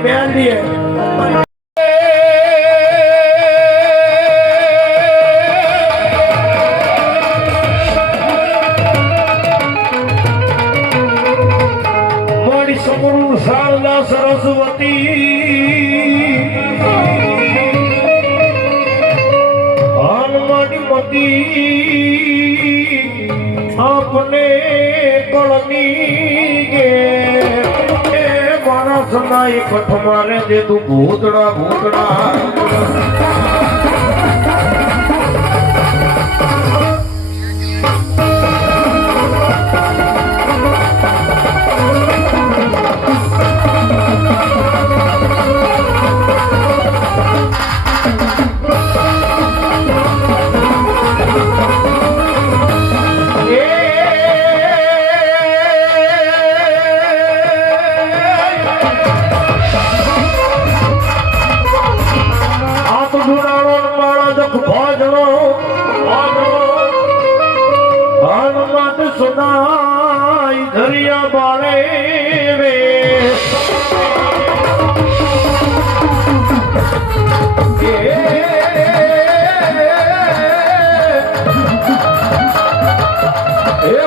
મારી બેનડીએ મારી સમરૂ શારદા સરસ્વતી अपने कलनी गे मानस नाई पठ मारे दे तू भूतड़ा भूतड़ा सुनाई धरिया बाले वे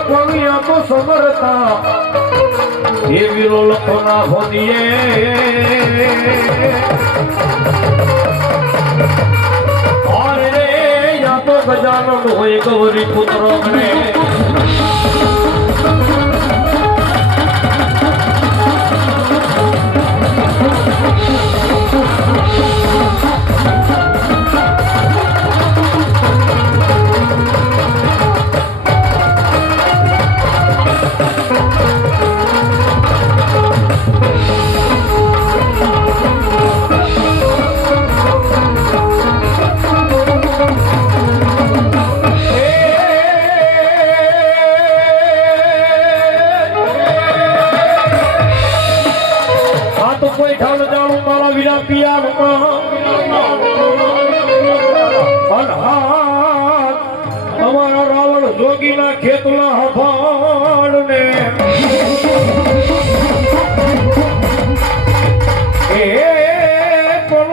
बनिया तो समरता ये विरोल ना हो दिए और रे या तो गजानन होए गौरी पुत्रों ने कोई ठाल जाऊं मारा वीरा पिया हमारा रावण जोगी ना खेतला हफाड़ ने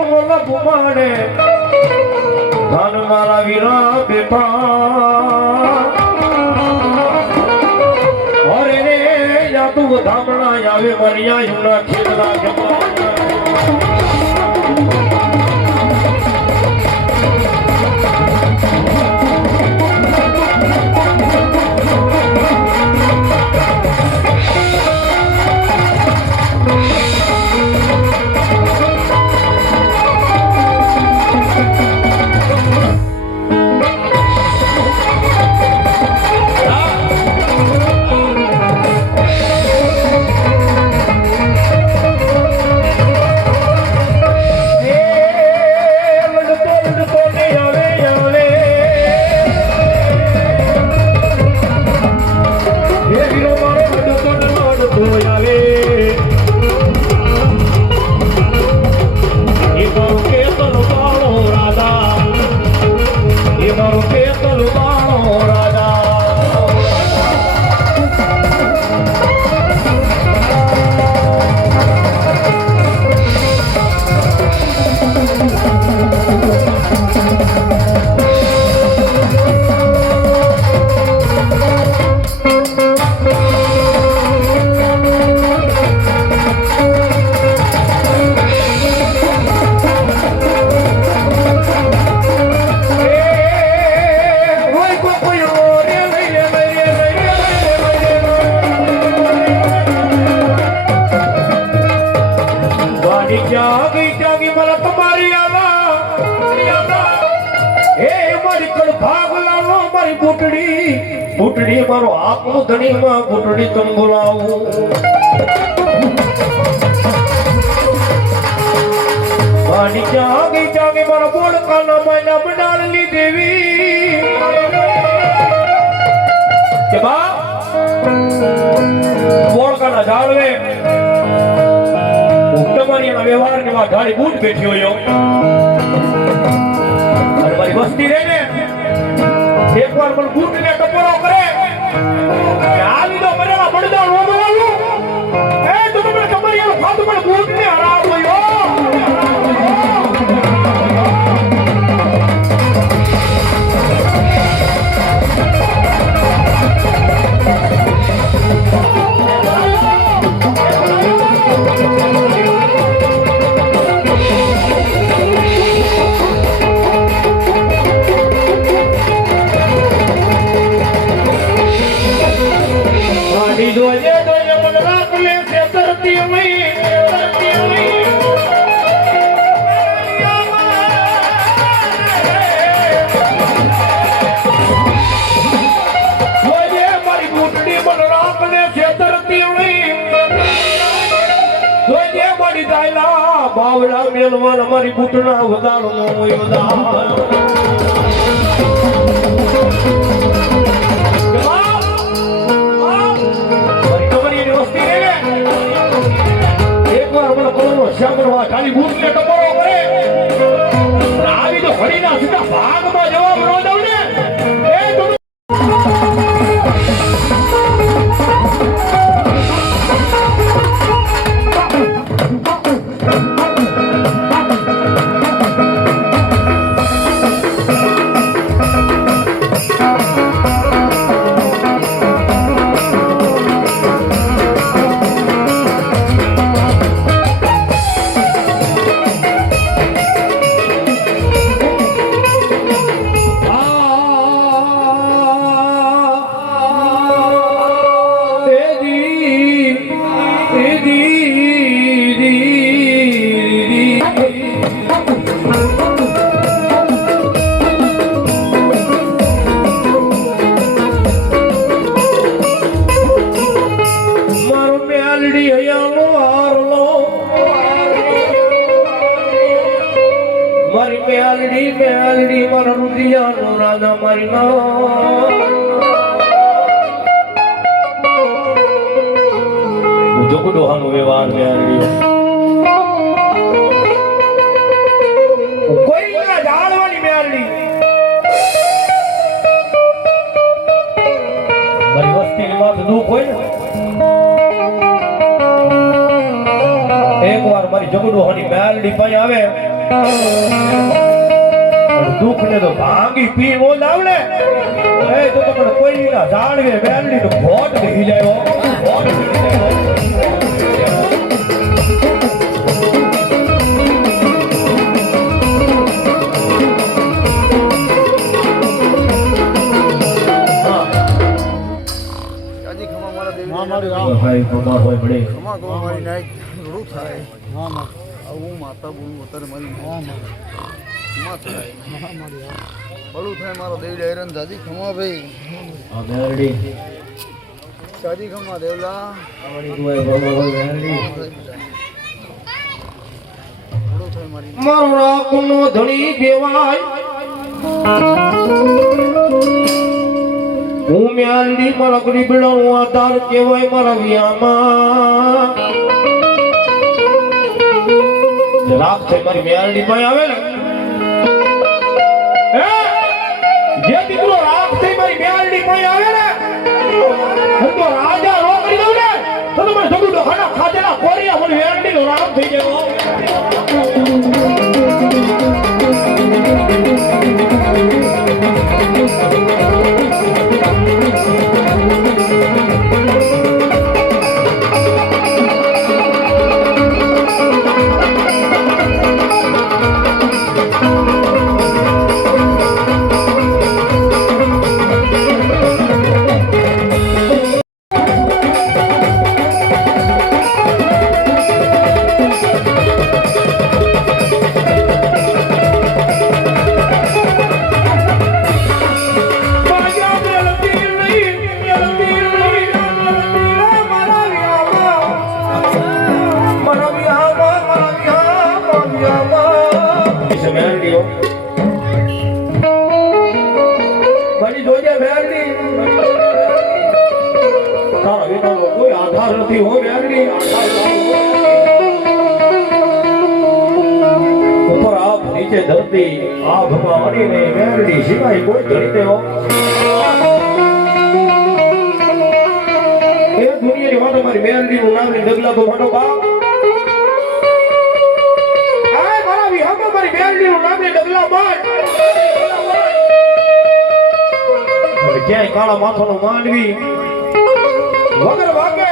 बोला बुमाने धन मारा वीरा बेटा और या तू धामना यावे मरिया युना खेतला जागी मला तुम्हारी आला हे मारी कड़ भाग लालो मारी बूटड़ी मारो आपनो धनी मां बूटड़ी तुम बुलाओ मानी जागी मारो बोल काना मैना बनाल ली देवी के बा बोल काना जालवे તમારી વ્યવહાર ને ઢાળી બૂટ બેઠી હોય અને મારી વસ્તી રે ને એકવાર પણ બૂટ ને ટપોરો કરે આવી તો બરેલા બળદા રોડવાનું એ તમે તમારી ફાટ પણ બૂટ ને હરાવ હોય જોજે મારી દાયલા બાવડા મેલવાન અમારી બુટના વધારનો યોદાર શ્યામરવા ખાલી બૂટને ટપોરો કરે આવી તો હળીના સીધા ભાગમાં જવાબ ન દઉં ને એ મેલડી મારા રુદિયાનો રાજા મારી હું જોકું ડોહાનો વ્યવહાર મેલડી કોઈ ના જાળવાની મેલડી મારી વસ્તીની માથે દુઃખ હોય ને એક વાર મારી જગડોહાની મેલડી પાસે આવે દુઃખ ને તો ભાંગી પી નો લાવડે એ તો તમને કોઈ ના જાણવે મેલડી નો ભોટ ગઈ જાય ભોટ ગઈ જાય ભાઈ કમા હોય બડે કમા કમા મારી નાઈ રૂ થાય હા માં આવું માતા બોલું અત્યારે મારી હા માં બળું થાય મારો દેવડા હેરન દાદી ખમા ભાઈ આ મેરડી સાદી ખમા દેવલા આવડી દુઆ બોલો મેરડી બળું થાય મારી મારો રાકુનો ધણી કહેવાય હું મેરડી મારા ગરીબડો આધાર કહેવાય મારા વિયામાં રાખ થઈ મારી મેરડી પાસે આવે ને જે દીકરો રાખ થઈ મારી મેરડી પાસે આવે ને હું તો રાજા રો કરી દઉં ને તો મને જબુડો ખાના ખાધેલા કોરિયા મને મેરડી નો રાખ થઈ ગયો કોઈ આધાર નથી હો મેરડી ઉપર આપ નીચે ધરતી આભમાં અડીને મેરડી સિવાય કોઈ ધણી દેવો એ દુનિયાની વાત મારી મેરડી નું નામ ને ડગલા તો માનો બાપ આ મારા વિહામાં મારી મેરડી નું નામ ને ડગલા બાપ ક્યાંય કાળા માથાનો માંડવી વગર વાગે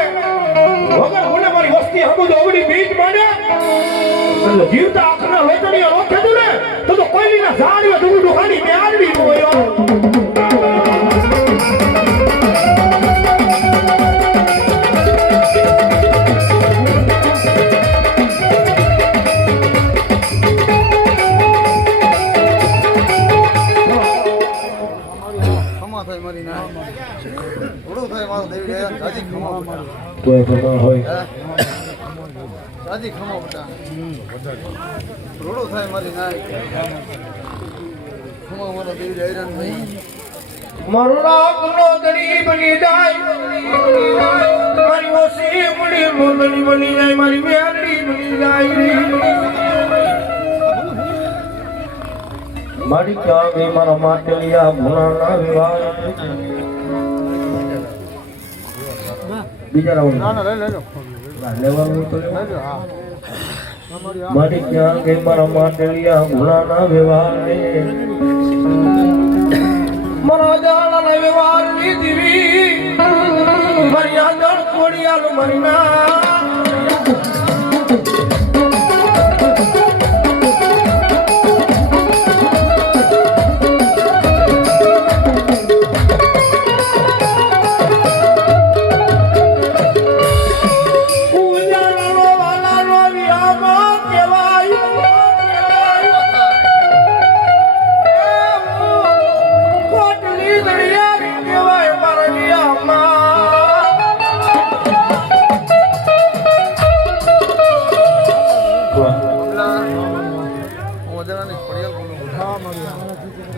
વગર બોલે મારી વસ્તી હમુદ ઓગડી બીજ માંડે એટલે જીવતા આખના વેતણીયા રોકે દઉં ને તો કોઈ ના ઝાડવે દુડું ખાડી મે આડવી નો હોય મારી ના થોડું થાય મારો દેવી દાદી ખમા કોઈ પણ હોય રાજી ખમો બેટા રોડો થાય મારી નાય ખમો મારો દેવી હેરાન નહીં મારું નાકનો દડી બની જાય મારી ઓસી મળી મોદડી બની જાય મારી મેરડી બની જાય મારી ક્યાં ગઈ મારા માટલિયા ભૂણાના વિવાહ બીજા રાઉન્ડ ના લઈ લેજો લેવાનું તો લઈ લો હા મારી ક્યાં ગઈ મારા માટલિયા ભૂણાના વ્યવહાર મારા જાળના વ્યવહાર ની દીવી મારી આદળ કોડિયાનું મારી ના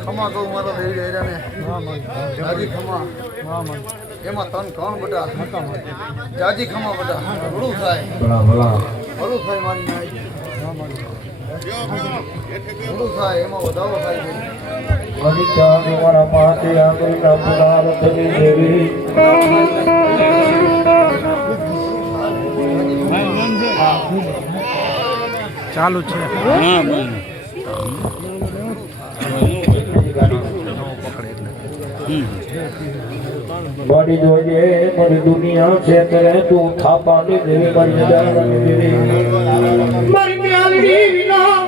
ખમા કહું મારો દેવી હેરાને જાજી ખમા એમાં તન કોણ બેટા જાજી ખમા બેટા ભલું થાય ભલું થાય મારી નાય ભલું થાય એમાં વધારો થાય છે મારી ક્યાં ગઈ મારા માથે આંગળીના પુરાવ થવી દેવી ચાલુ છે મારી જોઈએ મારી દુનિયા છે કરે તું થાપાની દેવી મારી જાણની દેવી મારી મ્યાલડી વિના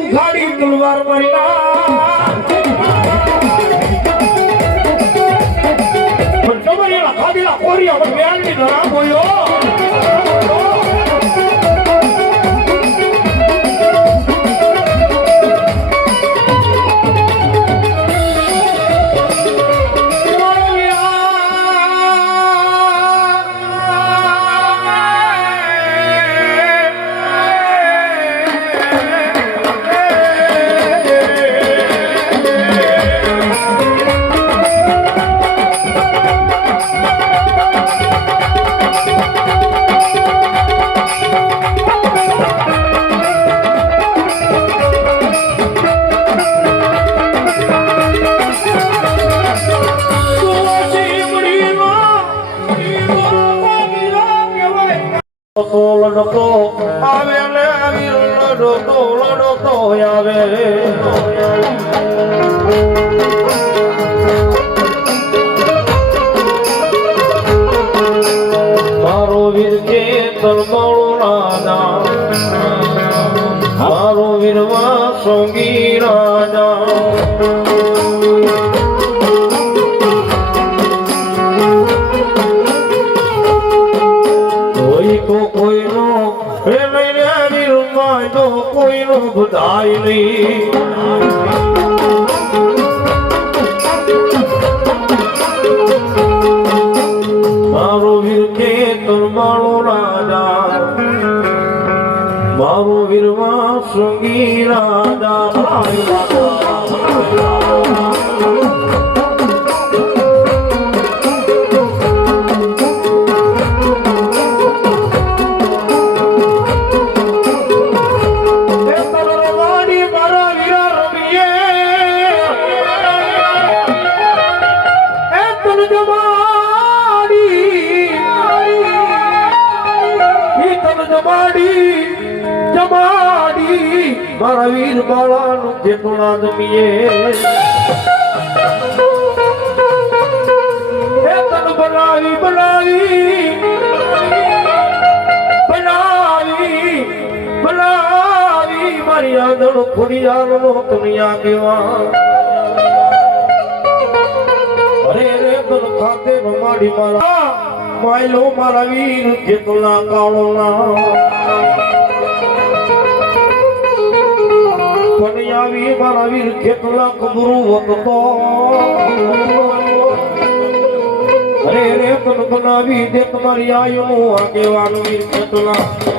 ઉઘાડી તલવાર મારી ના પણ તમારી ખાધેલા કોરિયા પણ મેળની ધરા બોયો લડતો આવે ને આવી લડતો આવે મારો વીર કે તરમાળો રાજા મારો વીરવા સોંગી રાજા કોઈનો કોઈનો બધાય નહીં મારો વીર કે તરમાળો રાજા મારો વીરમાં સંગી રાજા મારા વીર બાળાનું જેટલું આદમીએ તન બનાવી મારી આદળ ખોડિયાર નો દુનિયા કેવા તે રમાડી મારા માયલો મારા વીર જેતલા કાળોના પણ આવી મારા વીર જેતલા કબરું વગતો અરે રે તન બનાવી દે તમારી આયુનું આગેવાન વીર જેતલા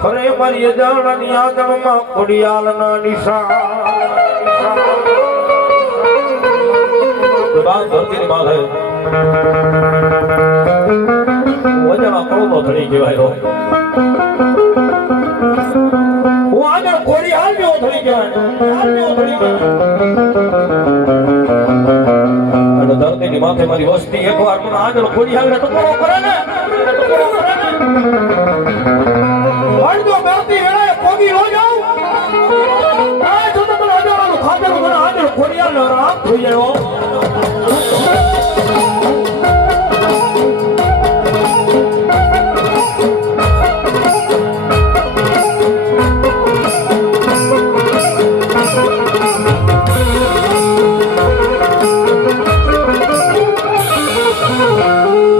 ખરે મારી જાણની આદળમાં ખોડિયાલના નિશાન ધરતીની માથે વજણા કળોનો ધણી કહેવાય હું આગળ ખોડિયાલ જેવો ધણી કહેવાય અને ધરતીની માથે મારી વસ્તી એકવાર પણ આગળ ખોડિયાલ ને ટકોરો કરે ને વાળજો બેરતી વેળાએ પોગી હો જાવ આ જો તો મને અજાણો ખાતર મને આગળ ખોડિયાલ નો રામ થઈ ગયો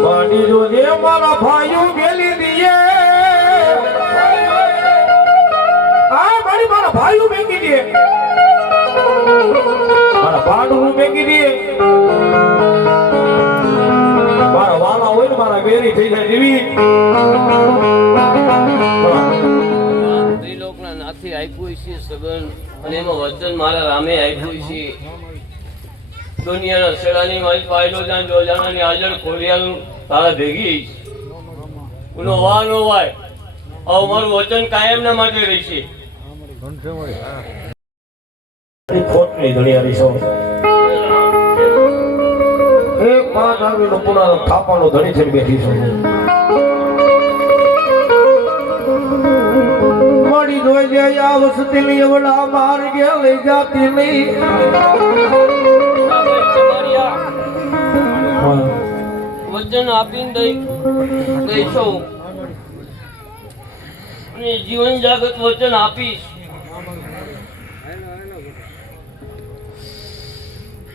માડી જો જે મારા ભાઈઓ ગેલી દીએ મારા ભાઈઓ મેંગી દે મારા ભાડું મેંગી દે મારા વાલા હોય ને મારા વેરી થઈ જાય એવી ત્રિલોકના નાથી આપ્યું છે સગન અને એમાં વચન મારા રામે આપ્યું છે દુનિયાના શેડાની મારી પાયલો જાન જોજાનાની હાજર ખોડિયાલ તારા ભેગી ઉનો વા નો વાય આવ મારું વચન કાયમના માટે રહેશે ખોટની ધણિયારી છો એક પાંચ આવીનો પુના થાપાનો ધણી થઈને બેઠી છો મળી જોઈ જાય આ વસતી લેવડા માર ગયા લઈ જાતી નહીં વચન આપીને દઈશો અને જીવન જાગત વચન આપીશ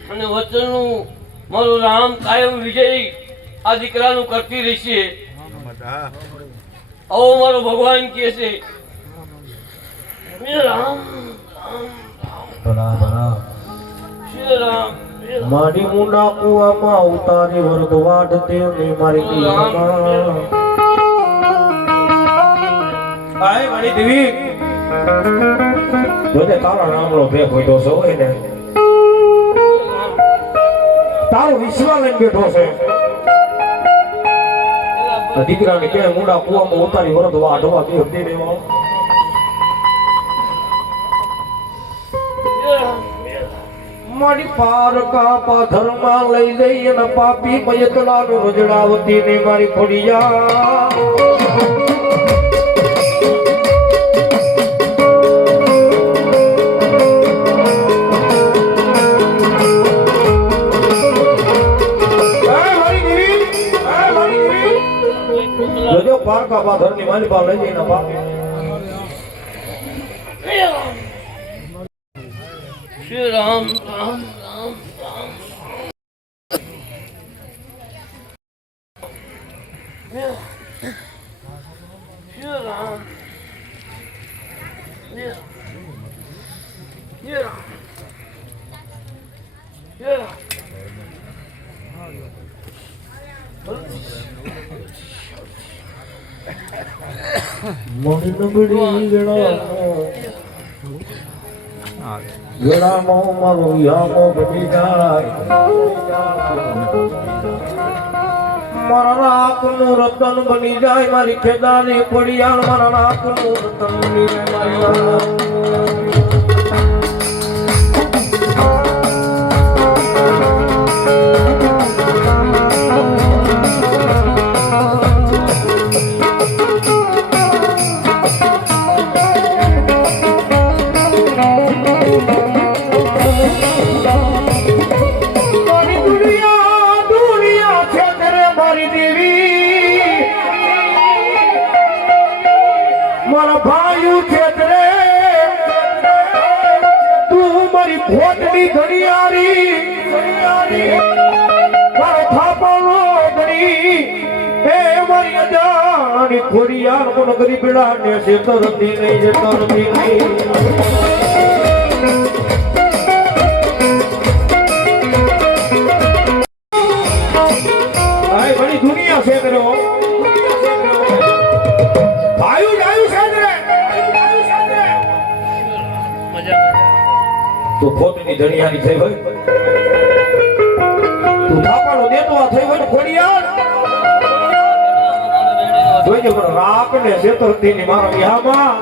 અને વચનનું મારું રામ કાયમ વિજય આ દીકરાનું કરતી રહેશે આવો મારો ભગવાન કહે છે રામ શ્રી રામ મારી મુંડા કુવામાં ઉતારી વરદ વાઢ તે મારી કીમાં આય મારી દેવી જોજે તારા નામનો ભેગ હોય તો હોય ને તારો વિશ્વા લઈને બેઠો છે દીકરાને કે મુંડા કુવામાં ઉતારી વરદ વાઢવા દે દે દેવા મારી પાર કાપા ધર્મા લઈ જઈ અને પાપી મયતલાનું રજડાવતી ને મારી ખોડિયા જો પાર કાપા ધરની મારી પા લઈ જઈને પાપી શ્રી રામ રામ રામ રામ શ્રી રામ Yeah. મણિનગરી વેળાનો મારો યામો બની જાય મારા નાકનું રતન બની જાય મારી ખેદાની પડિયાળ મારા નાકનું રતન બની જાય મારા ભાઈ ખેતરે તું મારી ભોટની ઘડિયાળી મારો થાપાનો ઘડી હે મારી અજાણી ખોડિયાર મન ગરીબડા ને શેતરતી નહીં શેતરતી નહીં આય બડી દુનિયા છે તેરો તું ખોટની ધણિયાની થઈ હોય તું થાપાનો દેતો આ થઈ હોય ખોડિયાર જોઈજે પણ રાખ ને શેતરતી ની મારા વિહામાં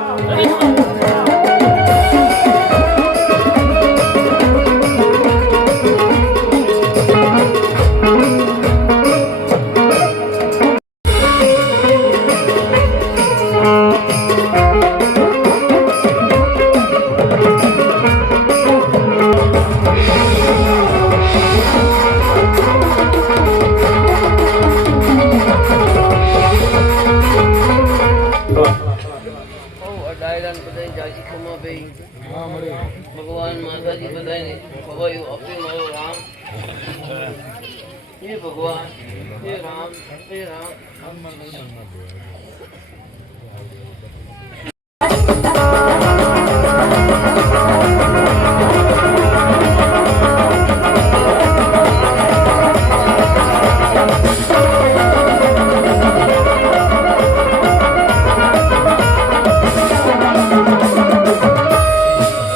ભગવાન માતાજી બધાને ખવાયું આપ્યું મારો રામ હે ભગવાન હે રામ હે રામ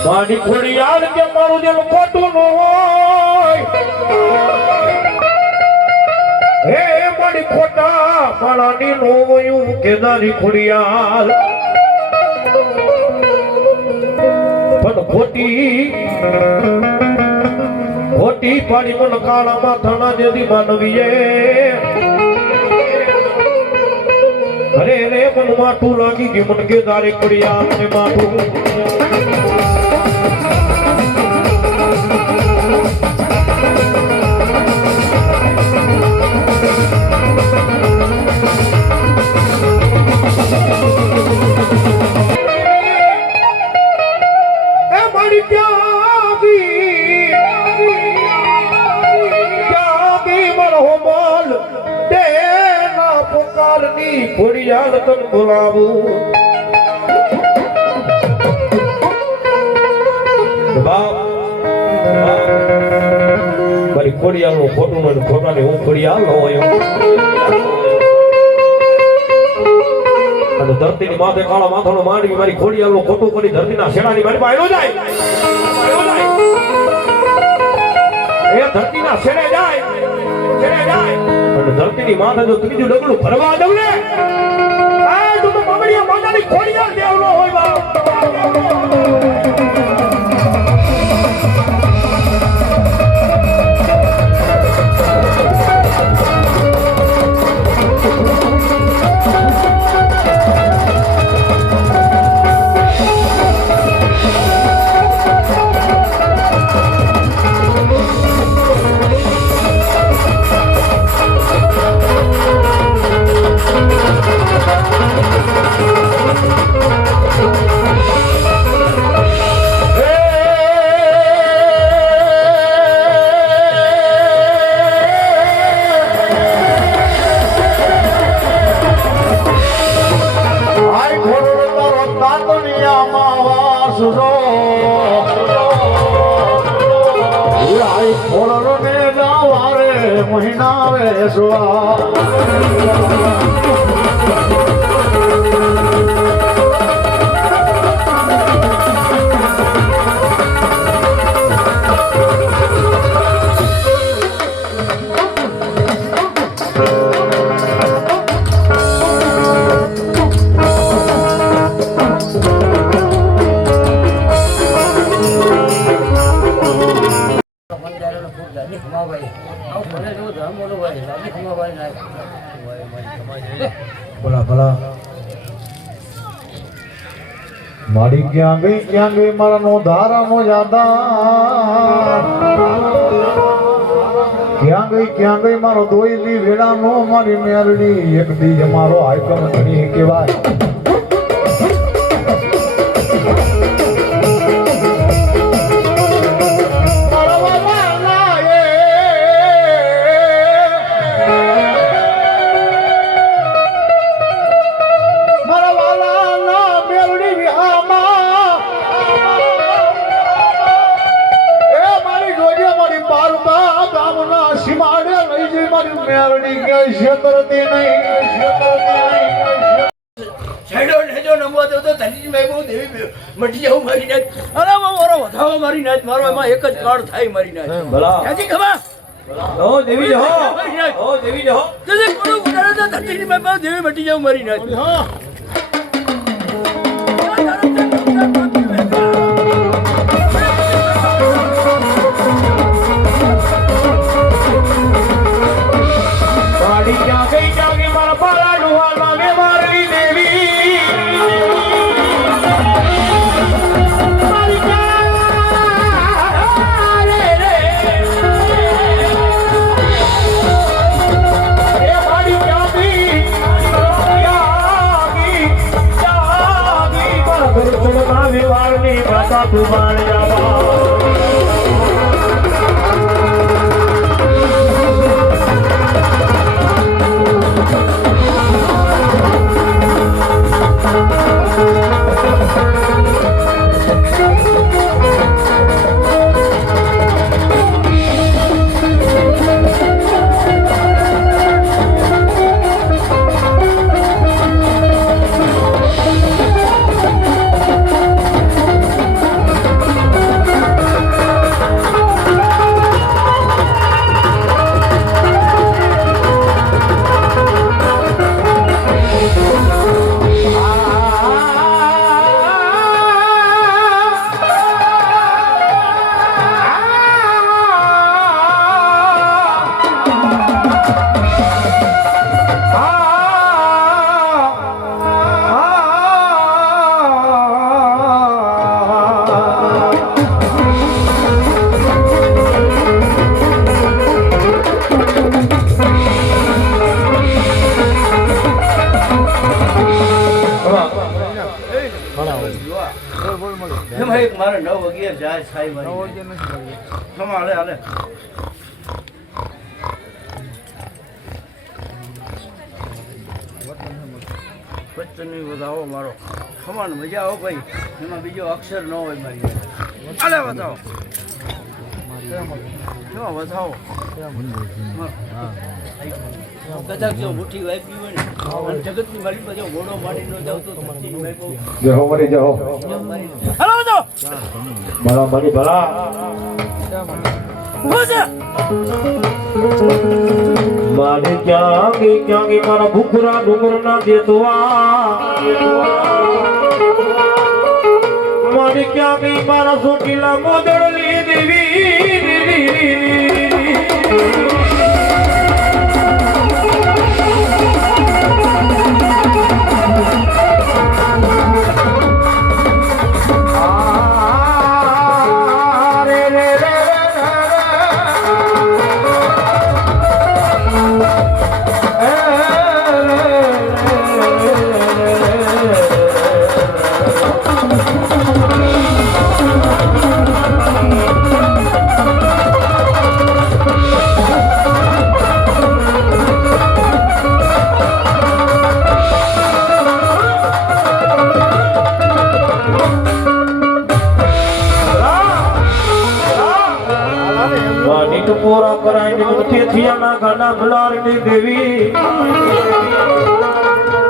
મારી ખોડિયાર કે મારું દિલ ખોટું ન હોય હે મારી ખોટા મારાની નો હોય કે દારી ખોડિયાર પણ ખોટી પાડી મન કાળા માથાના જેદી માનવીએ અરે રે મન માઠું લાગી ગયું મન કે દારી ખોડિયાર ને માઠું ખોડિયાર તન બોલાવું મારી ખોડિયાર નું ખોટું ને ખોટા ને હું ખોડિયાર નો હોય અને ધરતી ની માથે કાળા માથાનો માંડવી મારી ખોડિયાર નું ખોટું કરી ધરતી ના શેડાની મારી પાસે જાય એ ધરતી ના શેડે જાય અને ધરતી ની માથે જો ત્રીજું ડગલું ભરવા દઉં ને તું તો મમડિયા માતાની ખોડિયાર દેવનો હોય બાપ મહિના વેસવા ભલા ભલા મારી ક્યાં ગઈ મારા નો ધારાનો યાદા ક્યાં ગઈ મારો દોઈલી વેડાનો મારી મેરડી એક દી મારો આઈટમ ધણી કહેવાય છેડો નેજો નમો તો ધની મે બહુ દેવી મટી જાઉં મારી નાચ અરે મારો વધાવો મારી નાચ મારો એમાં એક જ કાળ થાય મારી નાચ ભલા ક્યાંથી ખબર ઓ દેવી જહો ઓ દેવી જહો તો કોણ ઉડાડે તો ધની મે બહુ દેવી મટી જાઉં મારી નાચ ક્યાં ગઈ મારા પાલા ડુહાલમાં મે મારી દેવી મારી વિવારની માતા તું માણ જાવા મારે 9 વાગ્યે જાય સાઈ મારી હાલે હાલે વચનની વધાવો મારો ખમાન મજા આવો ભાઈ એમાં બીજો અક્ષર ન હોય મારી હાલે વધાવો કેવા વધાવો કદાચ જો મુઠ્ઠી વાપી હોય ને જગતની મારી પાસે ઘોડો મારી નો જાવ તો ધરતીની વાપો જય હો મરી જય હો હાલો બધો ભલા મારી ભલા મારે ક્યાં ગઈ મારા ભૂખરા ડુંગરના દેતવા મારે ક્યાં ગઈ મારા સોટીલા મોદળલી દેવી પૂરા કરાય થિયાના ગાના ભલારની દેવી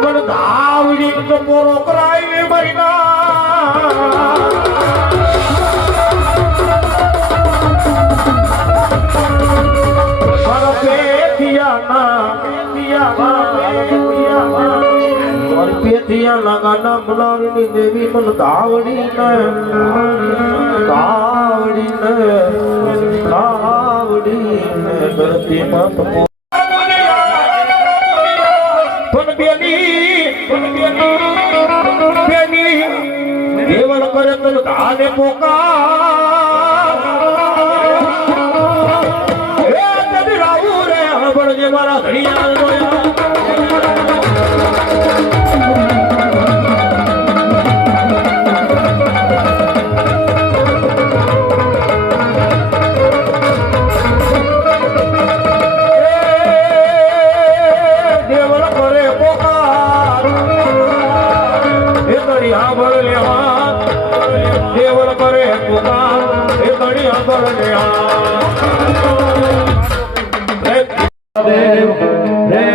પણ ધાવડી તો પૂરો કરાય મહિના મારા પેથિયાના ગાના ભલારની દેવી પણ ધાવડી ધરતી મત બેની કેવળ કરે તન ધાને પોકાર એ તને રાહુ રે હળબળજે મારા ઘડિયાળ રોયા દેવલ કરે પુકાર એ તણી આગળ દેવ રે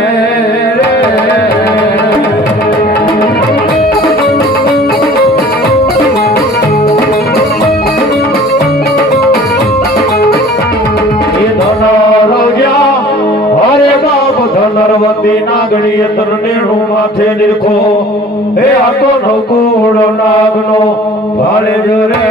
નરવતી નાગણી તરણેણું માથે નિરખો હે આ તો નવકુળ નાગનો ભારે જ રે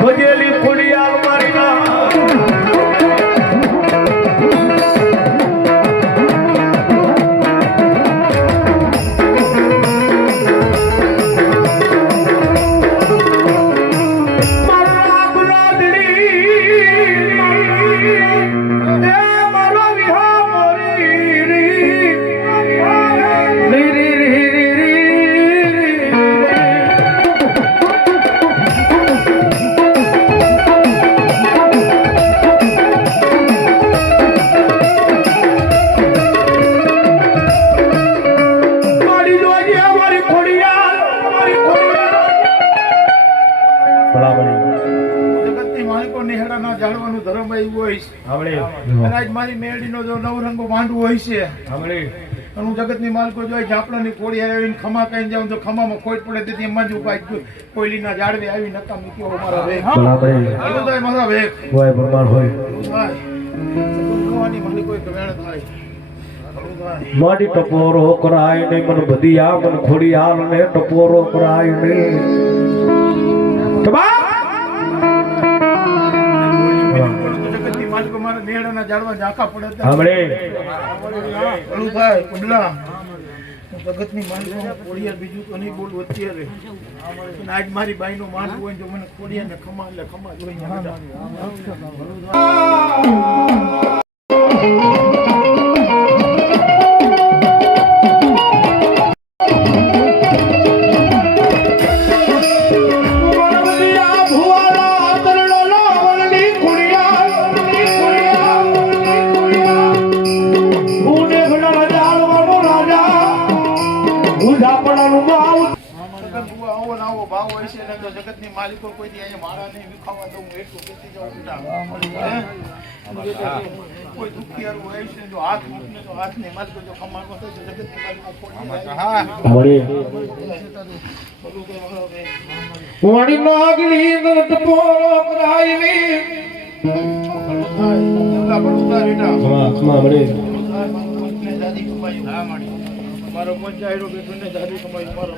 ભજેલી ખોડિયાલ મારી મારી મેળીનો જો નવરંગો માંડવો હોય છે હું જગતની માલકો જોઈ ઝાપડાની કોળી આવીને ખમા કઈ જાઉં તો ખમામાં ખોટ પડે તેથી એમ જ ઉપાય કોયલીના ઝાડવે આવી નકા મૂક્યો મારા વેગ મારા વેગ હોય પ્રમાણ હોય માલિકો વેણ થાય મારી ટપોરો કરાય ને મને બધી આ મને ખોડી હાલ ને ટપોરો કરાય ને બીજું તો નહીં બોલવું અત્યારે આજ મારી બાઈ નો માન હોય જો મને ખોડિયા ને ખમા એટલે ખમા જોઈ તો જગતની માલિકો કોઈ દી અહીંયા માળા નહીં વિખાવા દઉં એટલું કહેતી જાઉં બેટા કોઈ દુખિયારું હોય છે જો હાથ મૂકને તો હાથની માલિકો જો ખમાનો થાય તો જગતની માલિકો ખોટી જાય બોલું કે મારો બે વળી નાગલી નટ પોરો કરાયલી મારો પંચાયતો બેઠો ને દાદી કમાઈ મારો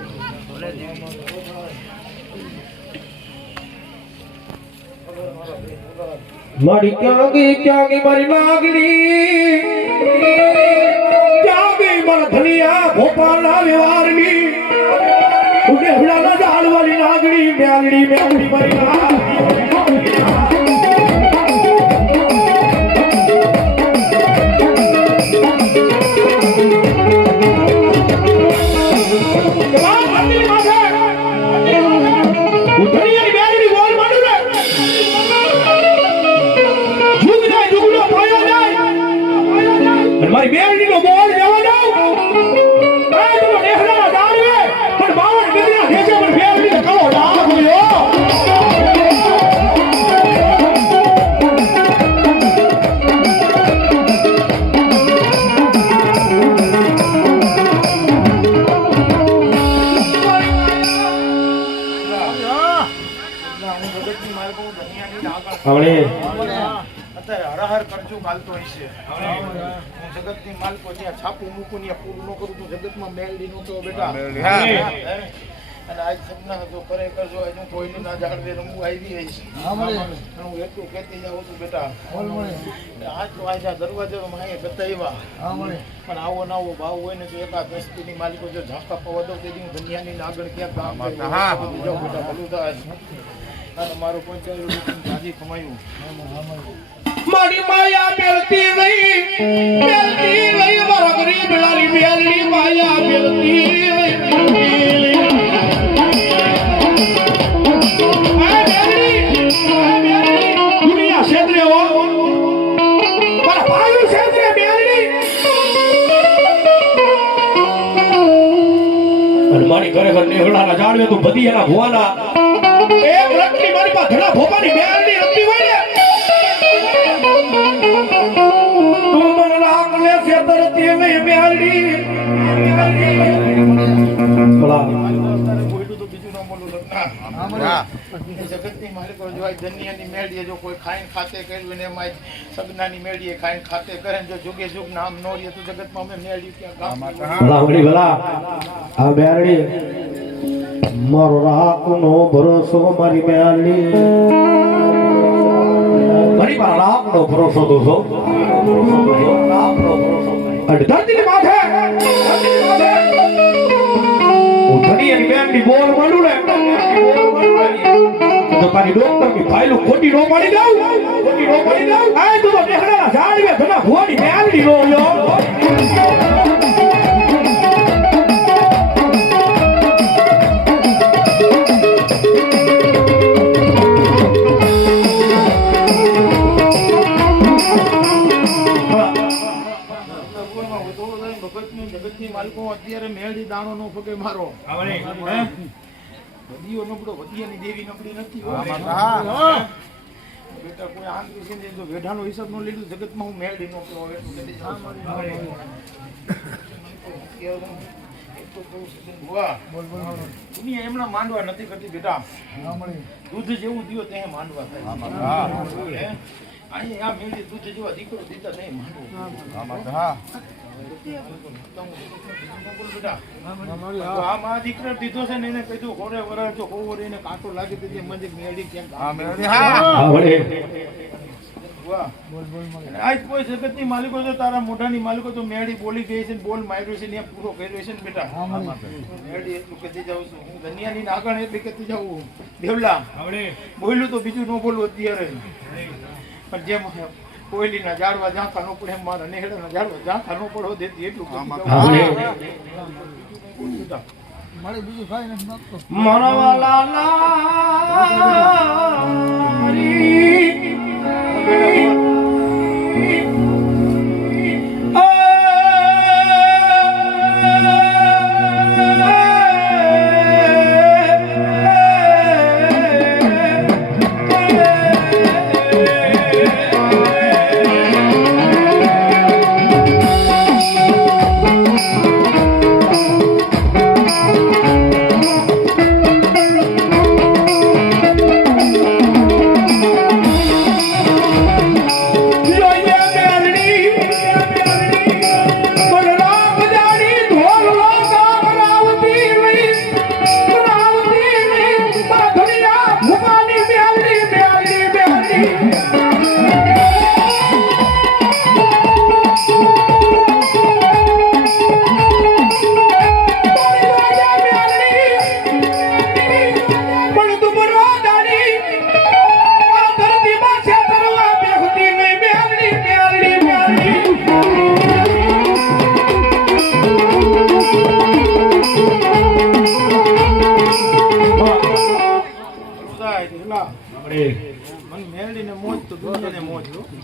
મારી ક્યાં ગઈ મારી નાગલી ક્યાં ગઈ મારા ધનિયા ભોપાલના વ્યવહારની ઉડે હમણાં જાળવાળી નાગણી મેલડી મારી નાગણી મારી બેરડી નો બોલ જવા દઉં આ તો નેહરા જાળવે પણ બાવન ગદના ઢેચે પર બેરડી ને કરો ડાઘ હોયો અત્યારે હરહર કરજો ગાલતો હશે જગતની માલકો જ્યાં છાપું મૂકું ત્યાં પૂરું ન કરું તો જગતમાં મેલડી નું તો બેટા અને આજ સપના તો કરે કરજો એનું કોઈને ના જાણવે રમવું આવી રહી છે હું એટલું કહેતી જાઉં છું બેટા આજ તો આજા દરવાજો માએ બતાવ્યા પણ આવો નાવો ભાવ હોય ને તો એકા બેસ્તીની માલિકો જો ઝાંકા પવા દો તેથી હું દુનિયાની આગળ ક્યાં કામ જાઉં બેટા ભલું થાય અને મારું પંચાયત ગાજી કમાયું મારી માયા બેલતી નહીં મારા ગરીબ લાલી બેલની માયા બેલતી દુનિયા ક્ષેત્રે હો મારા ભાઈ ક્ષેત્રે બેલની અને મારી ખરેખર નેહડાના જાળવે તું બધી એના ભુવાના એક લટની મારી પાસે ધડા ભોપાની બેલની રમતી હોય ને તું મને રામ લે સેતર તે નહીં બેલડી બોલા જગતની માલિકો જો દુનિયાની મેળીએ જો કોઈ ખાઈને ખાતે કર્યું ને એમાં સગનાની મેળીએ ખાઈને ખાતે કરે જો જુગે જુગ નામ નો રે તો જગતમાં અમે મેળી ક્યાં ભલા વળી ભલા આ બેલડી મારો રાખનો ભરોસો મારી બેલડી મારી પર રાખનો ભરોસો તો છો અને ધરતીની માથે હું ધનિયાની બેલડી બોલ માંડું ને તો તારી ડોક્ટરની ફાઇલું ખોટી નો પાડી દઉં આ તું તો નેહડાના ઝાડવે ઘણા ભુવાની બેલડી નો લ્યો જગતની માલિકો અત્યારે મેળી દાણો નો ફગે મારો દીવો નબળો વધિયાની દેવી નબળી નથી બેટા કોઈ આંતરી છે જો વેઢાનો હિસાબ નો લીધું જગતમાં હું મેળી નો કરો એટલું કરી દુનિયા એમના માંડવા નથી કરતી બેટા દૂધ જેવું દિયો તે માંડવા થાય અહીંયા આ મેળી દૂધ જેવા દીકરો દીધા નહીં માંડવું આમાં દીકરો દીધો છે ને એને કીધું ઘોડે વરાળ જો હોવો એને કાંટો લાગી દીધી મંજે મેળી ક્યાંક આજ કોઈ જગતની માલિકો છે તારા મોઢાની માલિકો તો મેળી બોલી ગઈ છે બોલ માર્યો છે ને પૂરો કર્યો છે ને બેટા મેળી એટલું કહેતી જાઉં છું હું દુનિયાની આગળ એટલી કહેતી જાઉં દેવલા બોલ્યું તો બીજું ન બોલું અત્યારે પણ જેમ કોયલીના ઝાડવા ઝાંખા નો પડે મારા નેહડાના ઝાડવા ઝાંખા નો પડો દેતી એટલું મારે બીજું ખાઈ નથી નાખતો મારા વાલા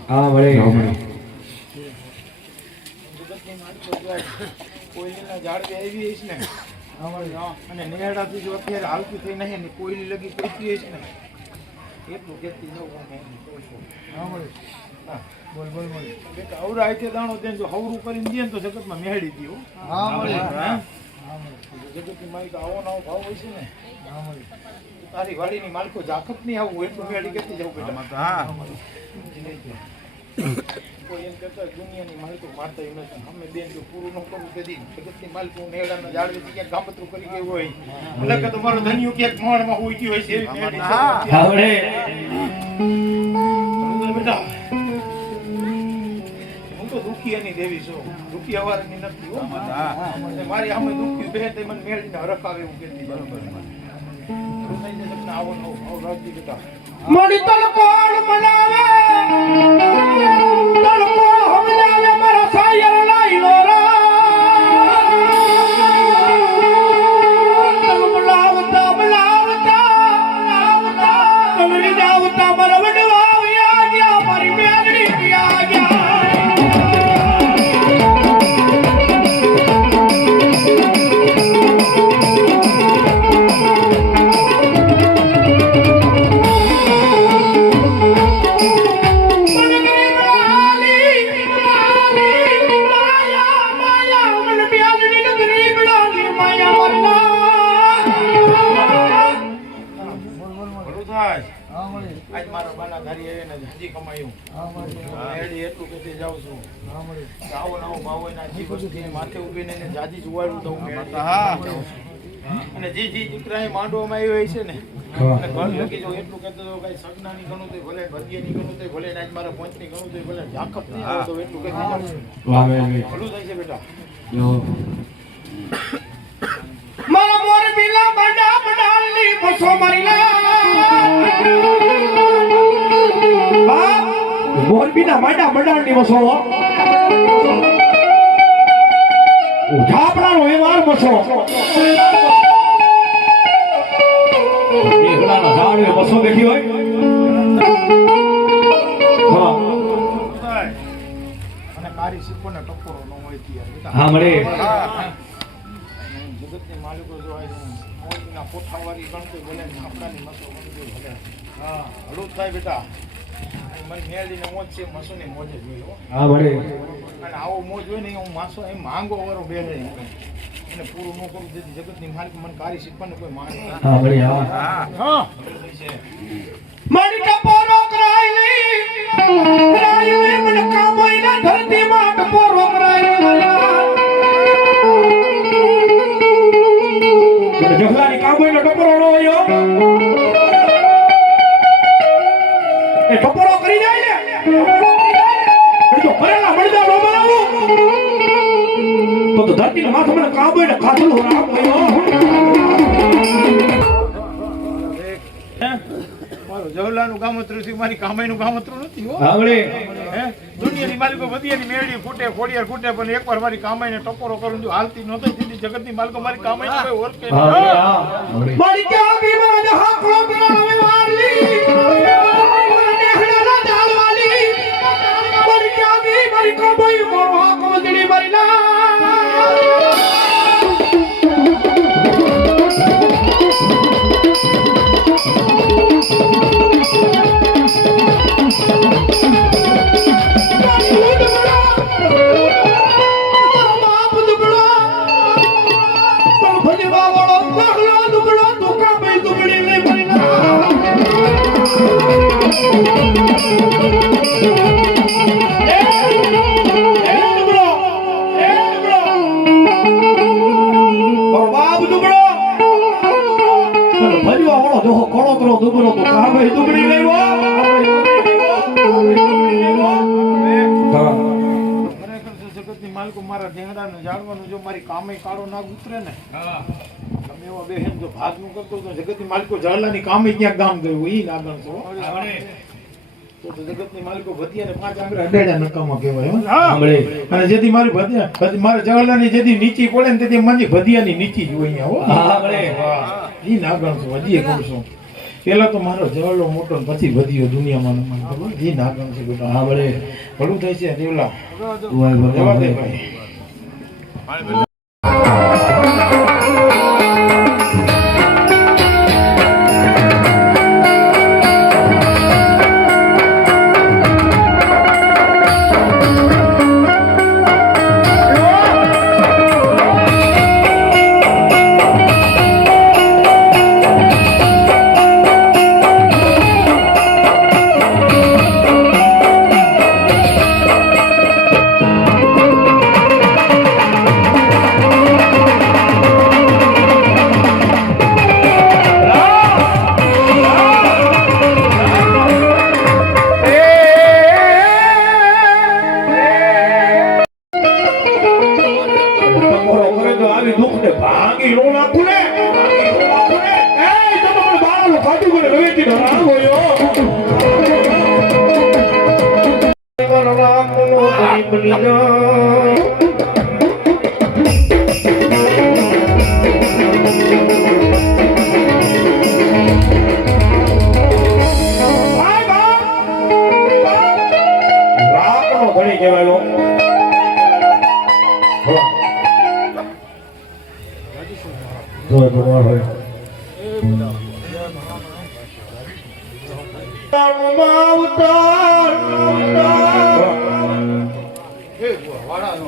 હા મળે કોયલીના ઝાડ બી આવી હશે ને અને નેહડાથી જો અત્યારે હાલતી થઈ નહીં ને કોયલી લગી પહોંચી હશે ને એટલું કેતી જવું અમે બોલ બોલ બોલ અવરા આઈથી દાણો તેને જો હવરું કરીને દે ને તો જગતમાં મેળી દે હા મળી જગતની માલિક આવો નવો ભાવ હોય છે ને તારી વાડીની માલિકો જાખત નહીં આવું એટલું મેળી કેતી જવું બેટા કોઈ એમ કહેતો હોય દુનિયાની માલિકો મારતા એમ નથી અમે બેન જો પૂરું ન કરવું તેથી જગતની માલિકો નેહડાના ઝાડવેથી ક્યાંક ગામતરું કરી ગયું હોય એટલે કે તમારો ધનિયો ક્યાંક મોહણમાં હોઈ ગયું હોય છે એવી મેળી છે. બેટા હું તો દુખિયાની દેવી છું દુખિયા વાળાની નથી હો. અને મારી આમે દુખી બે તે મને મેળીને હરખાવે એવું કહેતી બરોબર તમને આવો નવો ભાવ રાખી બેટા મણી તલકોણ મનાવે તલકોણ હમલાવે મારા સાયર લાઈનો રા બલાવતા કમરી જાવતા મારા વડવા આવ્યા ગયા મારી મેગડી ગયા ગયા આજ મારો બાના ધારી આવીને હજી કમાયું મેળી એટલું કહેતી જાઉં છું આવો નવો ભાવ હોય ને હજી વસ્તુને માથે ઊભીને એને જાજી જોવાડું દઉં મેળી અને જે દીકરાએ માંડવામાં આવ્યો હોય છે ને અને ઘર લગી જો એટલું કહેતો હતો કઈ સગનાની ગણું તો ભલે ભરગીની ગણું તો ભલે આજ મારા પંચની ગણું તો ભલે ઝાકપ નહીં આવે તો એટલું કહેતી જાઉં છું ભલું થાય છે બેટા મારા મોર બિલા બડા બડાલી બસો મારીલા મોર બિના માડા બડાલી બસો ઉઠાપડાનો વ્યવહાર બસો નીકળાના ઝાડે બસો બેઠી હોય હા અને કારી શીખોને ટકોરો ન હોય ત્યારે બેટા હા મળે જગતની માલિકો જો આવે છે મોજના પોઠાવાળી ગણતો ભલે આપણાની મસો ગણતો ભલે હા હળું થાય બેટા મને મેળીને મોજ છે મસોની મોજ જ હોય હો. હા મળે અને આવો મોજ હોય ને હું માસો એમ માંગો વાળો બેસે એને પૂરું ન કરું જેથી જગતની માલિક મને કારી શીખવાનું કોઈ માને હા મળે હા હા મારી ટપોરો કરાયલી મને કામોઈના ધરતી માં ટપોરો કરાયલી જખલાની કામોઈનો ટપોરો ન હોય એ ટપોરો કરી જાય ને તો ભરેલા મળદા નો બનાવું તો ધરતીના માથે મને કામોઈને કાથલું રામ ગયો મારું જવલાનું ગામતરું છે મારી કામાઈનું ગામતરું નથી હો આવડે હે દુનિયાની માલિકો બધીની મેળી ફૂટે ખોડિયાર ફૂટે પણ એકવાર મારી કામાઈને ટકોરો કરું જો હાલતી નહોતી સીધી જગતની માલિકો મારી કામાઈને કોઈ ઓળખે નહીં. મારી ક્યાં બીમાર હાકલો કરાવે વારલી નેહડાના ઝાડવાલી મારી ક્યાં મારી કબઈ મોર હાકો જડી મારી ના દુબળો તો કામે દુબળી લેવો ખરેખર જગતની માલિકો મારા ઢેંગડાને જાણવાનું જો મારી કામે કાળો નાગ ઉતરે ને ગમે એવા બેહેન જો ભાગનું કરતો તો જગતની માલિકો જાળલાની કામે ક્યાંક ગામ ગયું ઈ નાગણ છો તો જગતની માલિકો ભતિયાને 5 આંગળા અડેડા નકામા કહેવાય હો. અને જેથી મારી ભતિયા મારે જાળલાની જેથી નીચી પડે ને તેથી મારી ભતિયાની નીચી જ હોય અહીંયા હો ઈ નાગણ છો હજી કહું છું પેલા તો મારો જવલો મોટો ને પછી વધ્યો દુનિયામાં મને ખબર એ નાગમ છે બેટા હા વળે ભલું થાય છે દેવલા જવા દે ભાઈ ટકોરો કરે તો આવી દુઃખને ભાંગી નો નાખું ને એ તમારું બાળાનું ખાટું કરે રવેતી નો રાગ હોયો મારા રામનો ગરીબ લીધા રામનો ઘણી કહેવાયો જોય ભગવાન હોય વાડાનો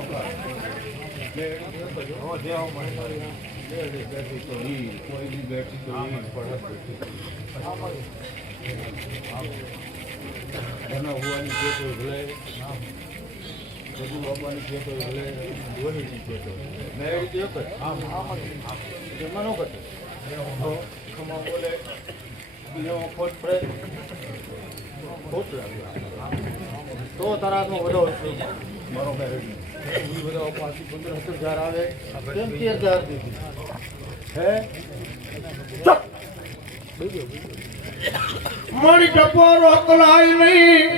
તો તારામાં વધો મારો બધા 15-17,000 આવે કેમ 13,000 દીધી હે મારી ટપોરો અકલાય નહીં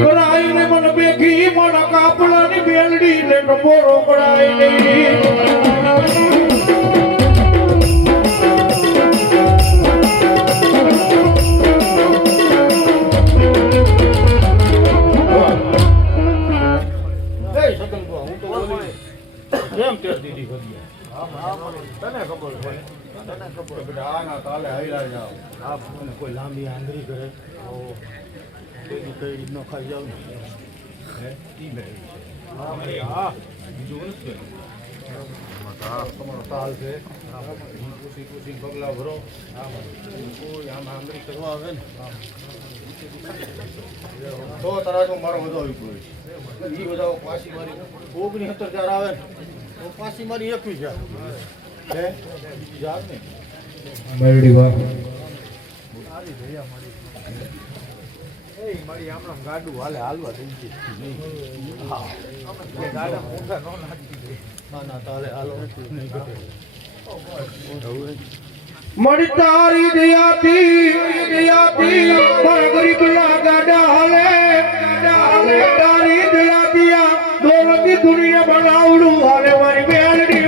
કરાય ને મને બેગી મારા કાપડાની બેલડી ને ટપોરો કરાય નહીં કેમ તેર દીધી બધી તને ખબર હોય તને ખબર બેટા આના તાલે હૈરા જાવ આ કોઈ લાંબી આંગળી કરે કોઈ કઈ રીતનો ખાઈ જાવ ને હે ઈ મેળવી હા બીજું નથી તમારો તાલ છે ખુશી પગલા ભરો કોઈ આમ આંગળી કરવા આવે ને તો તારા મારો વધુ આવી કોઈ ઈ બધા પાછી મારી 69,000 આવે ને તો પાછી મારી 21,000 હે જાત ને મેરડી વાહ મારી આમણામ ગાડું હાલવા થઈ ગઈ હા ગાડા મોટા નો નાખી ના તાલે હાલો નહીં ઘટે મારી તારી દયાથી મારા ગરીબ ના ગાડા હાલે તારી દયાથી આ દોલતી દુનિયા બનાવડું હાલે મારી બેનડી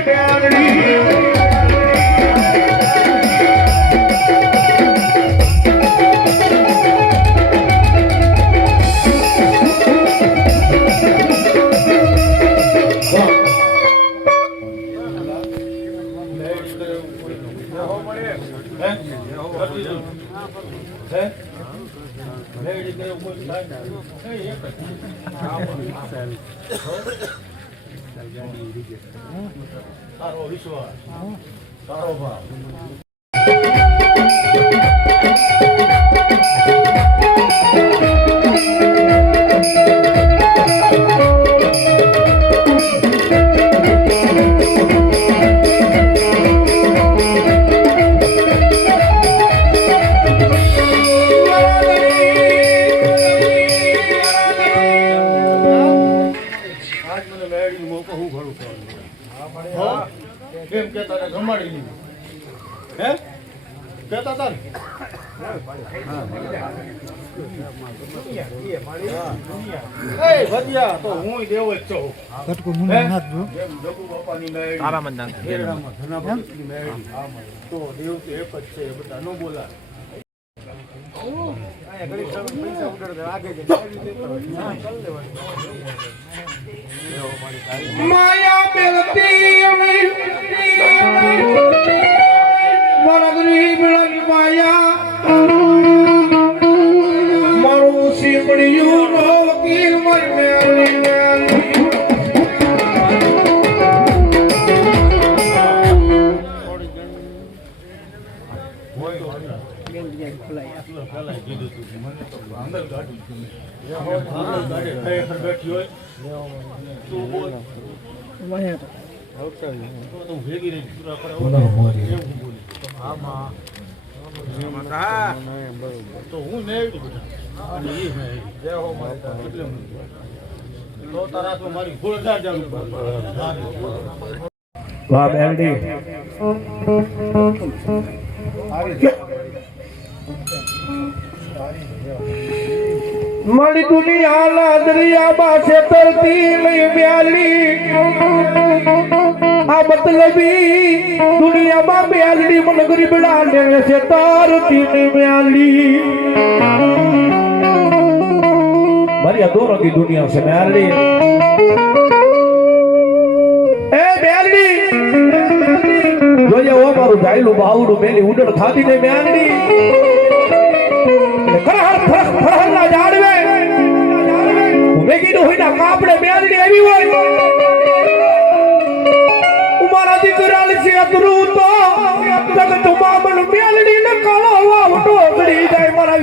સારો વિશ્વાસ સારો ભાવ કેમ કેતા ને જમાડી લીધી હે કેતા તા ને એ ભજીયા તો હું દેવો જ છું કટકો મુંડા નાખજો એમ જગુ બાપાની મેળી આરામ જ નાખ તો દેવ તો એક જ છે બધા નો બોલા માયા બેલતી મારા ગરીબ માયા મારું સીમડિયું નો વકીલ વાહ બેલડી મારી દુનિયા ના દરિયામાં છે તરતી લઈ મ્યાલી આ મતલબી દુનિયામાં મ્યાલડી મન ગરીબડા ને છે તરતી લઈ મ્યાલી મારી આ દોરો કી દુનિયા છે મ્યાલડી એ મ્યાલડી જોઈએ ઓ મારું ઢાયલું બાવડું મેલી ઉડણ ખાધી ને મ્યાલડી ખરહર ના જાડવે મેં કીધું હોય ના કાપડે મેલડી આવી હોય ઉમારા દીકરા છે અતરું તો જગત મામન મેલડી ને કાળો વાવટો ગડી જાય મારા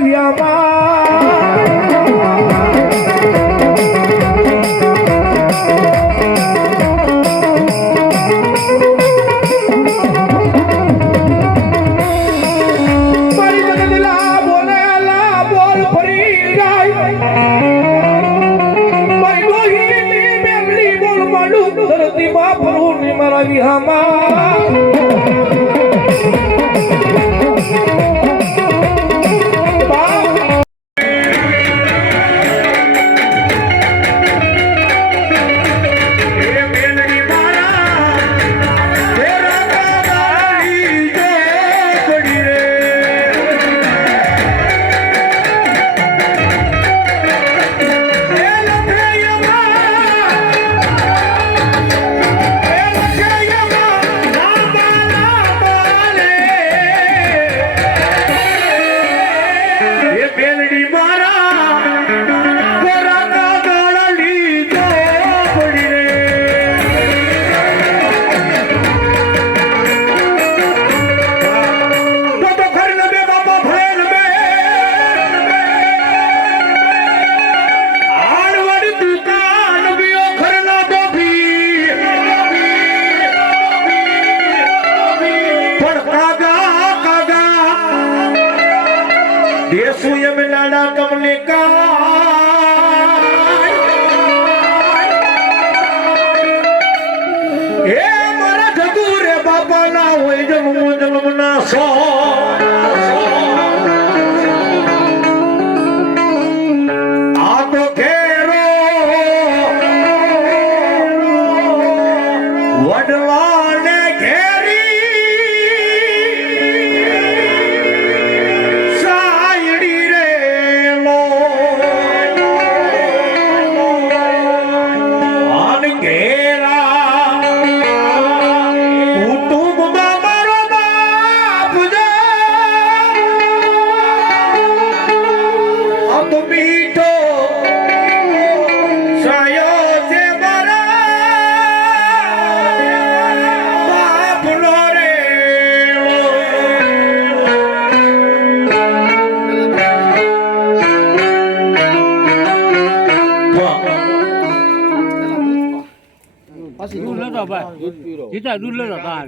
જીતા દૂધ લેતો બહાર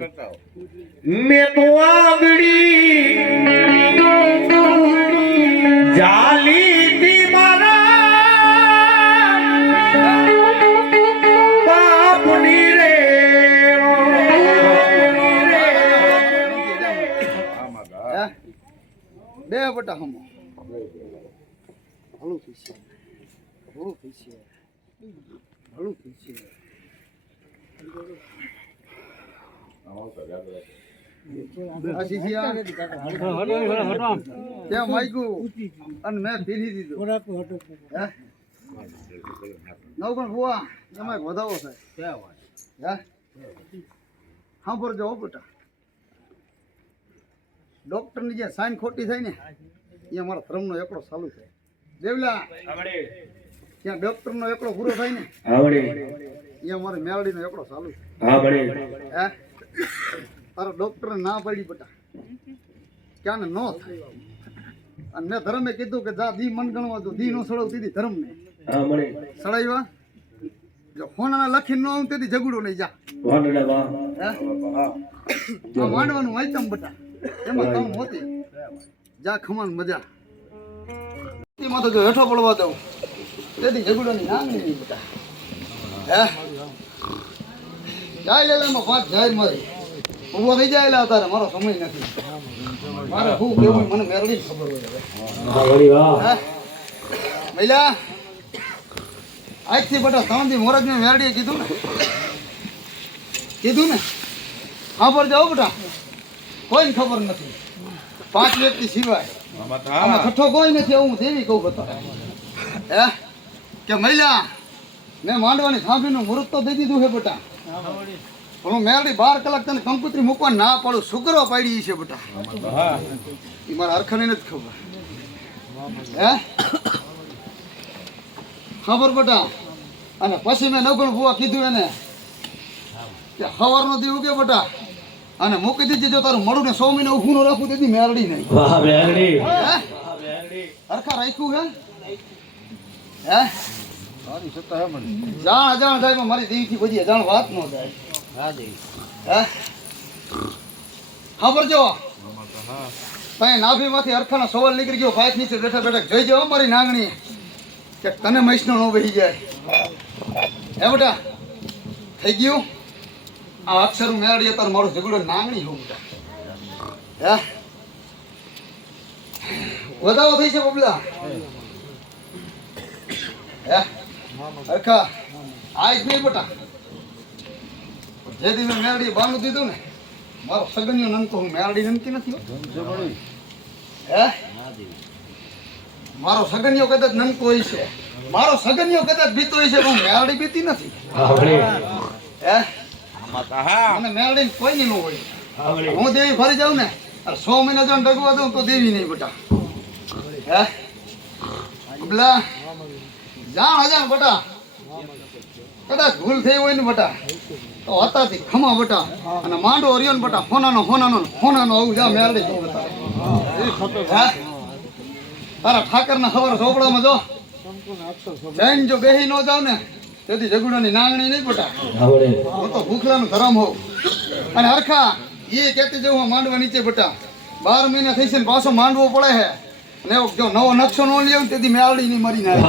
મેં તો આગળી જાલી થી મારા બાપની રે બે બટા હમ હળું થઈ છે હળું થઈ છે હળું થઈ છે આ શીશિયા ત્યાં માગ્યું અને મેં પીલી દીધું હે નવ પણ બુઆ એમાં વધાવો થાય હે હા પર જાઓ બેટા ડોક્ટરની જે સાઈન ખોટી થાય ને એ અમારા ધર્મનો એકડો ચાલુ થાય દેવલા ત્યાં ડોક્ટરનો એકડો પૂરો થાય ને એ અમારે મેળડીનો એકડો ચાલુ થાય હે તારો ડોક્ટરે ના પાડી બેટા ક્યાં ને ન થાય અને મેં ધર્મે કીધું કે જા દી મન ગણવા દો દી નો સળવતી હતી ધર્મને સળાવ્યા જો ફોના લખીને ન આવું તેથી ઝઘડો નહીં જા આ માંડવાનું આઈટમ બટા એમાં કામ હોતી જા ખમાન મજા એમાં તો જો હેઠો પડવા દઉં તેથી ઝઘડોની નાંગણી નહીં બટા હે જાય લેલામાં પાંચ જાય મારી ઉભો થઈ જાય એટલે તારે મારો સમય નથી મારે શું કેવું મને મેળવી ખબર હોય હવે મહિલા આજથી બટા 3 દી મોરજ ને મેરડીએ કીધું ને હા પર જાઓ બેટા કોઈને ખબર નથી 5 વ્યક્તિ સિવાય આમાં છઠ્ઠો કોઈ નથી હું દેવી કહું બતા હે કે મહિલા મેં માંડવાની થાંભીનું મુહૂર્ત તો દઈ દીધું છે બેટા હું મેરડી 12 કલાક તને કંકુતરી મૂકવા ના પડું શુક્રો પાડી છે બેટા એ મારા હરખાને નથી ખબર હે ખબર બેટા અને પછી મેં નવગણ ભુવા કીધું એને કે સવારનો દી ઉગે બેટા અને મૂકી દીધી જો તારું મળું ને 100 મહિના ઊભું ન રાખું તેથી મેરડી નહીં હરખા રાખ્યું હે સારી સત્તા હે મને જાણ અજાણ થાય મારી દેવીથી બધી અજાણ વાત ન થાય હા દેવી હે ખબર જો ભાઈ નાભીમાંથી હરખાનો સવાલ નીકળી ગયો ભાઈ નીચે બેઠા બેઠા જોઈ જાવ મારી નાંગણી કે તને મૈસનો ન બેસી જાય હે બેટા થઈ ગયું આ અક્ષર મેળવી તાર મારું ઝઘડો નાંગણી હોઉં બેટા હે વધાવો થઈ છે બબલા હે હરખા આજ નહીં બેટા જે દી મેં મેળવી બાંધું દીધું ને મારો સગનીયો નનકો હું મેળવી નનકી નથી હે મારો સગનીયો કદાચ નનકો હોય છે મારો સગનીયો કદાચ બીતો હોય છે પણ મેળવી બીતી નથી હે મને મેળવી કોઈ નહીં હોય હું દેવી ફરી જાઉં ને 100 મહિના જો ડગવા દઉં તો દેવી નહીં બેટા હે બબલા જાણ અજાણ બેટા કદાચ ભૂલ થઈ હોય ને બેટા તો હતાથી ખમા બેટા અને માંડો હરિયો ને બેટા હોનાનો આવું જા મેળવી દઉં બેટા તારા ઠાકરના ખબર ઝોપડામાં જો જૈન જો બેહી ન જાવ ને તેથી ઝઘડોની નાંગણી નહીં બેટા હું તો ભૂખલાનું ધરમ હોઉં અને હરખા એ કહેતી જવું માંડવા નીચે બેટા 12 મહિના થઈ છે ને પાછો માંડવો પડે છે ને જો નવો નકશો ન લ્યો ને તેથી મેળડી ની મરી નાખે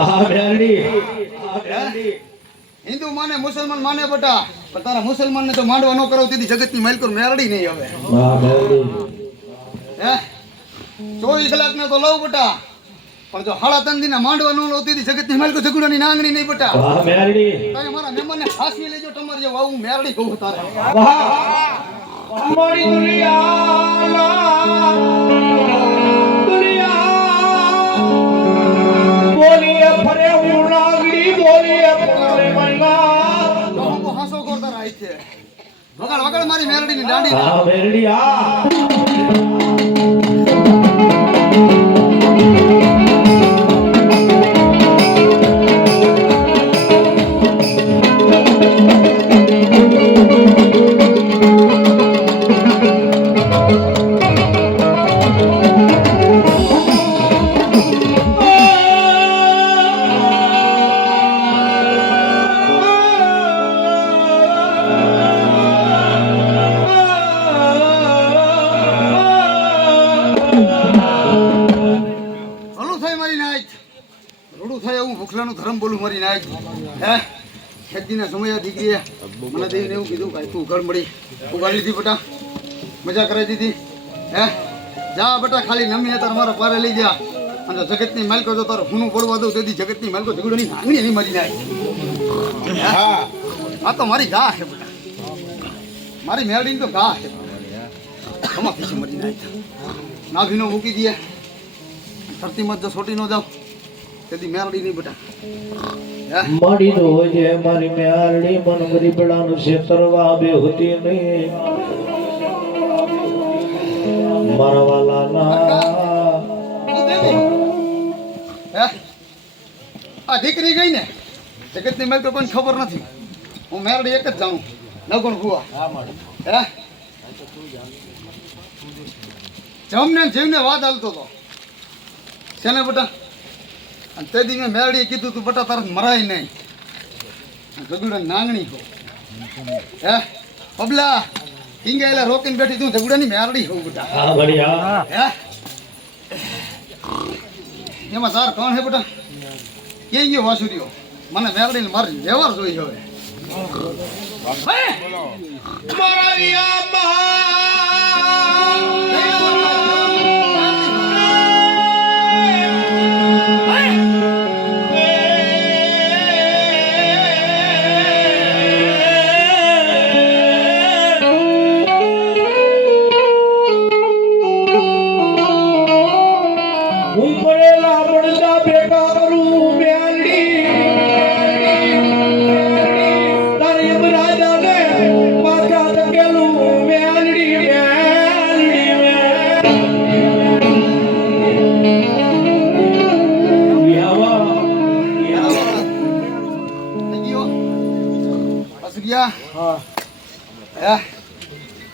હિન્દુ માને મુસલમાન માને બેટા પણ તારા મુસલમાન ને તો માંડવા ન કરો તેથી જગતની માલિકો મેળડી નહીં હવે હે 24 કલાક ને તો લઉં બેટા પણ જો 3.5 દી ના માંડવા ન લો તેથી જગતની માલિકો ઝઘડોની નાંગણી નહીં બેટા તમે મારા મહેમાનને ફાંસી લેજો તમારે જે વાવું મેળડી કહું તારે મારી દુનિયા બોલીએ ફરે હું નાગડી બોલીએ ફરે મૈના તો હાસો કરતા રહી છે વગાડ મારી મેરડીની દાંડી હા મેરડી આ ધર્મ બોલું મારી નાખ હે ખેતીના સમય દીકરીએ મને દેવીને એવું કીધું કે તું ઉઘાડ મળી ઉગાડી દીધી બેટા મજા કરાવી દીધી હે જા બેટા ખાલી નમી હતા મારા પારે લઈ જા અને જગતની માલિકો જો તારો હુનું પડવા દઉં તેથી જગતની માલિકો ઝઘડોની નાંગણી નહીં મરી નાખ આ તો મારી ગા છે બેટા મારી મેળડીની તો ગા છે ખમા ખીસી મરી જાય નાભીનો મૂકી દે ધરતીમાં જો છોટી ન જાવ તેથી મેરડી નહીં બેટા હે માડી તો હોય છે મારી મેરડી મન ગરીબડાનું છેતરવા બે હોતી નહીં મારા વાલાના હે આ દીકરી ગઈ ને જગતની મેલ તો કોઈ ખબર નથી હું મેરડી એક જ જાણું નવગુણ ભુવા હે જમને જીવને વાત હાલતો હતો શેને બેટા અને તે દી મેં મેરડીએ કીધું તું બેટા તારે મરાય નહીં જગુડા નાંગણી હો હે પબલા ટીંગાયેલા રોકીને બેઠી તું જગુડાની મેરડી હોઉં બેટા હા બઢિયા હે એમાં તાર કોણ હે બેટા કે ગયો વાસુરીઓ મને મેરડીને મારી વ્યવહાર જોઈ હવે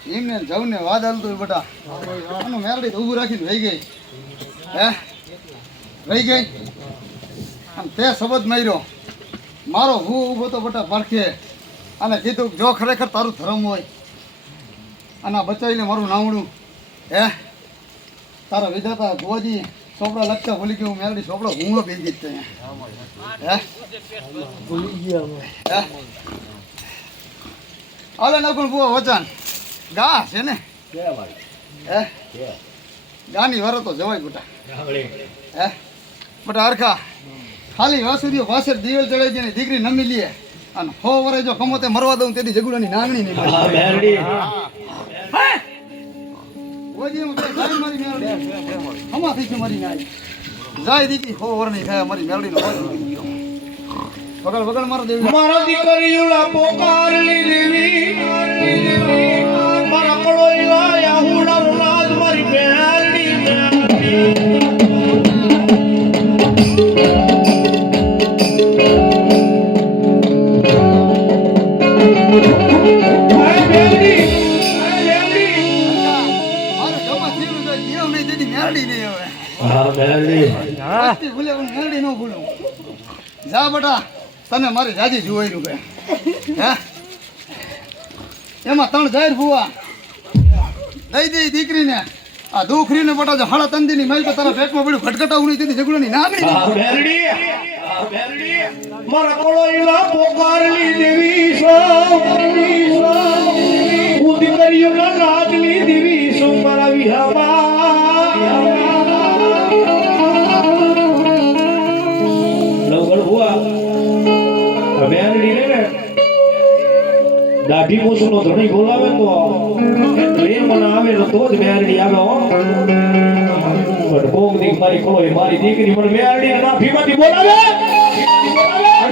એમને જવું ને વાદ હાલતું બેટા આનું મેરડી તો ઊભું રાખીને વહી ગઈ હે વહી ગઈ અને તે શબ્દ માર્યો મારો હું ઊભો તો બેટા પડખે અને કીધું જો ખરેખર તારું ધર્મ હોય અને બચાવીને મારું નાવડું હે તારા વિધાતા ભુવાજી ચોપડા લખતા ભૂલી ગયું મેરડી ચોપડો હું ભેગી જ હે ભૂલી ગયા હે હાલે નકુલ ભુવા વચન ગા છે ને હે ગાની વારો તો જવાય બેટા હે બેટા હરખા ખાલી વાસુરીઓ વાસર દિવેલ ચડાઈ જાય દીકરી નમી લે અને 100 વર્ષ જો કમોતે મરવા દઉં તેથી જગુડાની નાંગણી નહીં મેરડી ઓજી હું જાય મારી મેરડી હમા થઈ છે મારી નાઈ જાય દીકરી 100 વર્ષ નહીં થાય મારી મેરડીનો વગર વગર મારો દેવી મારા દીકરીઓલા પોકારલી દેવી મારા કળોઈલા યાહુડા ઉલાદ મારી મેરડી જા બેટા તને મારી જાજી જોવાયું કે હે એમાં 3 જાહેર ભુવા દઈ દઈ દીકરીને આ દુખરીને બેટા જો હળા તંદીની મેલ તો તારા પેટમાં પડ્યું ખટખટાવું નહીં તેથી જગુડાની નાગણી મારા કોળોઈલા પોકારલી દેવી હું દીકરીઓના લાડલી દેવી છું મારા વિહામાં દાઢી મૂછનો ધણી બોલાવે તો એ મને આવે તો જ મેરડી આવે હો પણ ભોગ દી મારી કોઈ મારી દીકરી મને મેરડી માફીમાંથી બોલાવે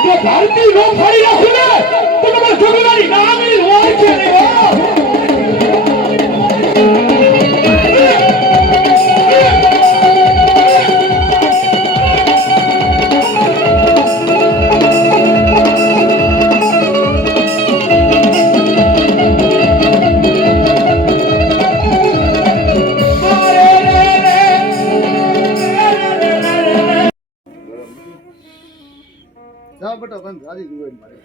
જો ધરતી નો ફરી રાખું ને તો તમારે જોગીલાની નાગણી હોય છે ને જા બેટા તને જાજી જોવાય મારે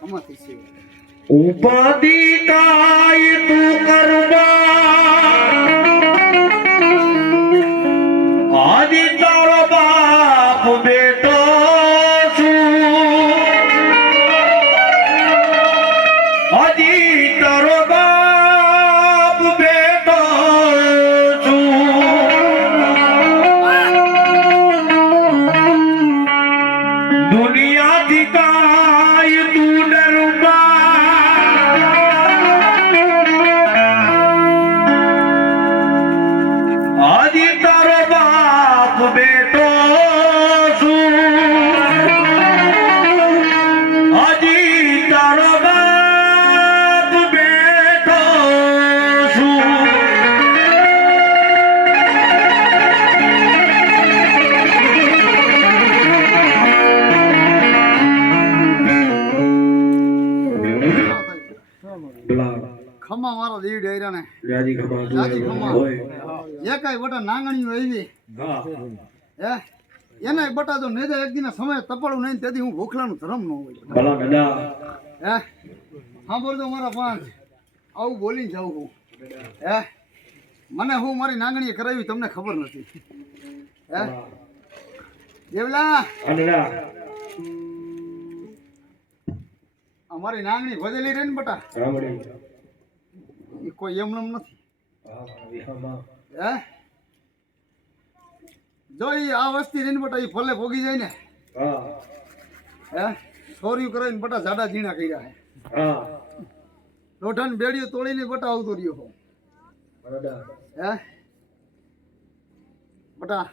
ખમાતી છે ઉપાધિ કાય તું કરવા આદિ તારો બાપ બેટો છું આદિ તારો બાપ બેટો દુનિયાથી કાય તું ડરવા ખમા મારા દીવડે આયરાને જાજી ખમા જાજી ખમા. હોય એકાય બટા નાંગણીઓ આવી હા હે એના બટા જો નેજા એક દિના સમય તપડું નહીં તેથી હું ભૂખલાનું ધરમ ન હોય ભલા દાદા હે સાંભળજો મારા પાંચ આવું બોલીને જાઉં હું હે મને હું મારી નાંગણીએ કરાવી તમને ખબર નથી હે દેવલા અનડા અમારી નાંગણી ભજેલી રહી ને બટા રામડી એ કોઈ એમનેમ નથી હા વિહામાં હે જો ઈ આ વસ્તી રહીને બટા ઈ ફલે ભોગી જાય ને હા હે છોરીઓ કરાવીને બટા જાડા ઝીણા કર્યા હે હા લોઢાની બેડીઓ તોડીને બટા આવતો રહ્યો હો દાદા હે બટા